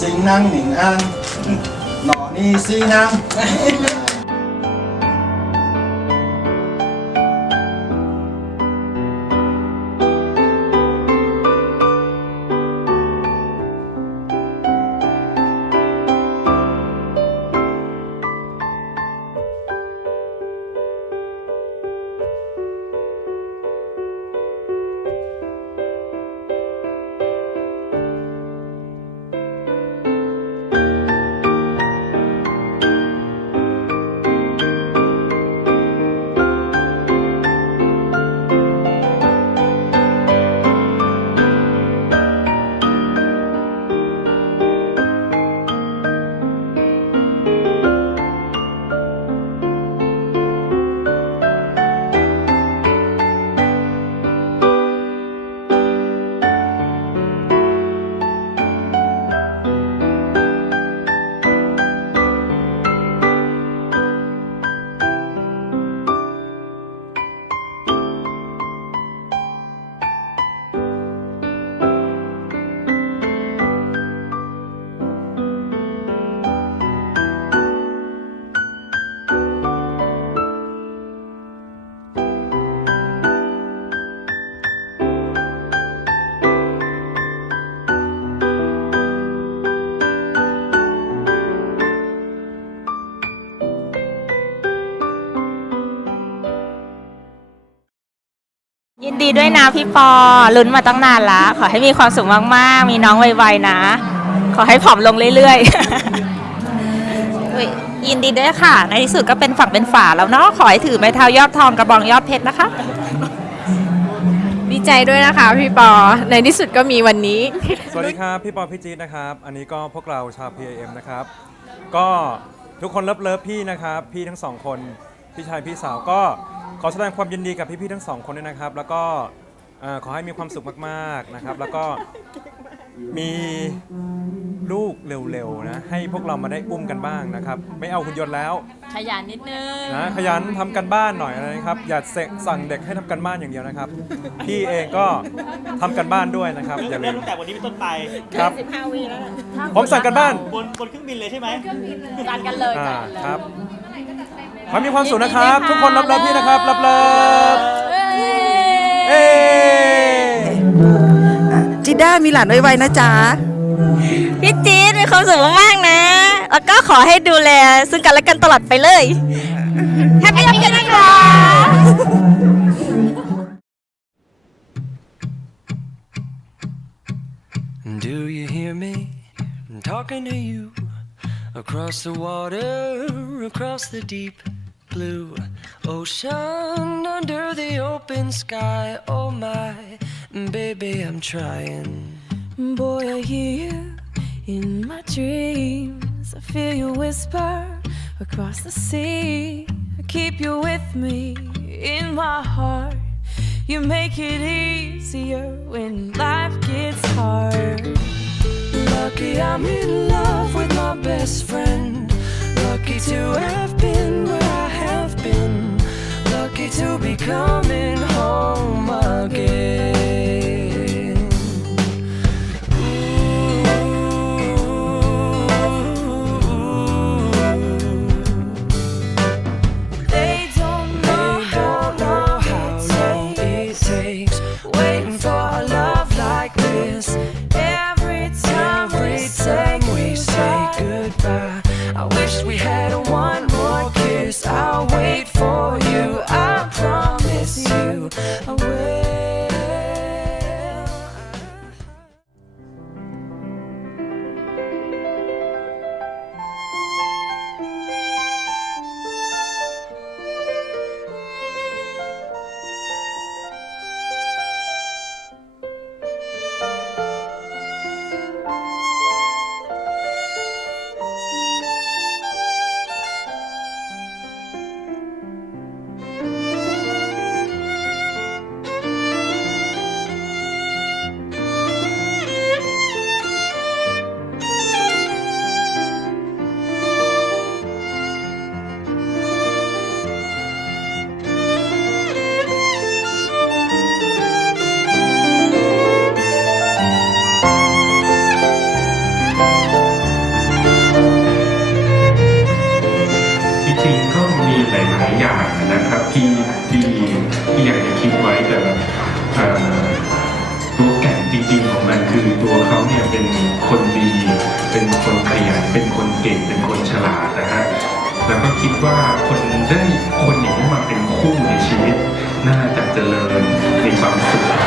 สิงนั่งหนิงอังหนอนี่สีนัง ดีด้วยนะพี่ปอลุ้นมาตั้งนานละขอให้มีความสุขมากๆ มีน้องไวๆนะ ขอให้ผอมลงเรื่อยๆอุ๊ยยินดีด้วยค่ะ ในที่สุดก็เป็นฝักเป็นฝาแล้วเนาะขอให้ถือไม้เท้ายอดทองกระบองยอดเพชรนะคะ ดีใจด้วยนะคะพี่ปอ ในที่สุดก็มีวันนี้ สวัสดีครับ พี่ปอพี่จี๊ดนะครับ อันนี้ก็พวกเราชาว PIM นะครับ ก็ทุกคนเลิฟเลิฟพี่นะครับ พี่ทั้งสองคน พี่ชายพี่สาวก็ ขอแสดงความยินดีกับพี่ๆทั้งสองคนด้วยนะครับ แล้วก็เอ่อขอให้มีความสุขมากๆนะครับ แล้วก็มีลูกเร็วๆนะให้พวกเรามาได้อุ้มกันบ้างนะครับ ไม่เอาหุ่นยนต์แล้วขยันนิดนึง นะขยันทำกันบ้านหน่อยนะครับ อย่าเสกสั่งเด็กให้ทำกันบ้านอย่างเดียวนะครับ พี่เองก็ทำกันบ้านด้วยนะครับอย่าลืเริ่มมตั้งแต่วันนี้เป็นต้นไปครับผมสั่งกันบ้านบนบนเครื่องบินเลยใช่ไหมกันกันเลยอ่าครับ ขอให้มีความสุขนะครับ ทุกคนรับเลิฟพี่นะครับรับเลิฟเอ้จิด้ามีหลานไวๆนะจ๊ะพี่จี๊ดมีความสุขมากๆนะ แล้วก็ขอให้ดูแล ซึ่งกันและกันตลอดไปเลยแฮปปี้กันนะคะ Do you hear me? I'm talking to you across the water, across the deep blue ocean, under the open sky. Oh my, baby, I'm trying. Boy, I hear you in my dreams. I feel you whisper across the sea. I keep you with me in my heart. You make it easier when life gets hard. Lucky I'm in love with my best friend. Lucky to have been to be coming home again. นะครับที่ที่ที่อยากจะคิดไว้แต่ตัวแก่นจริงๆของมันคือตัวเขาเนี่ยเป็นคนดี เป็นคนขยันเป็นคนเก่งเป็นคนฉลาดนะฮะแล้วก็คิดว่าคนได้คนอย่างนี้มาเป็นคู่ในชีวิต น่าจะเจริญมีความสุข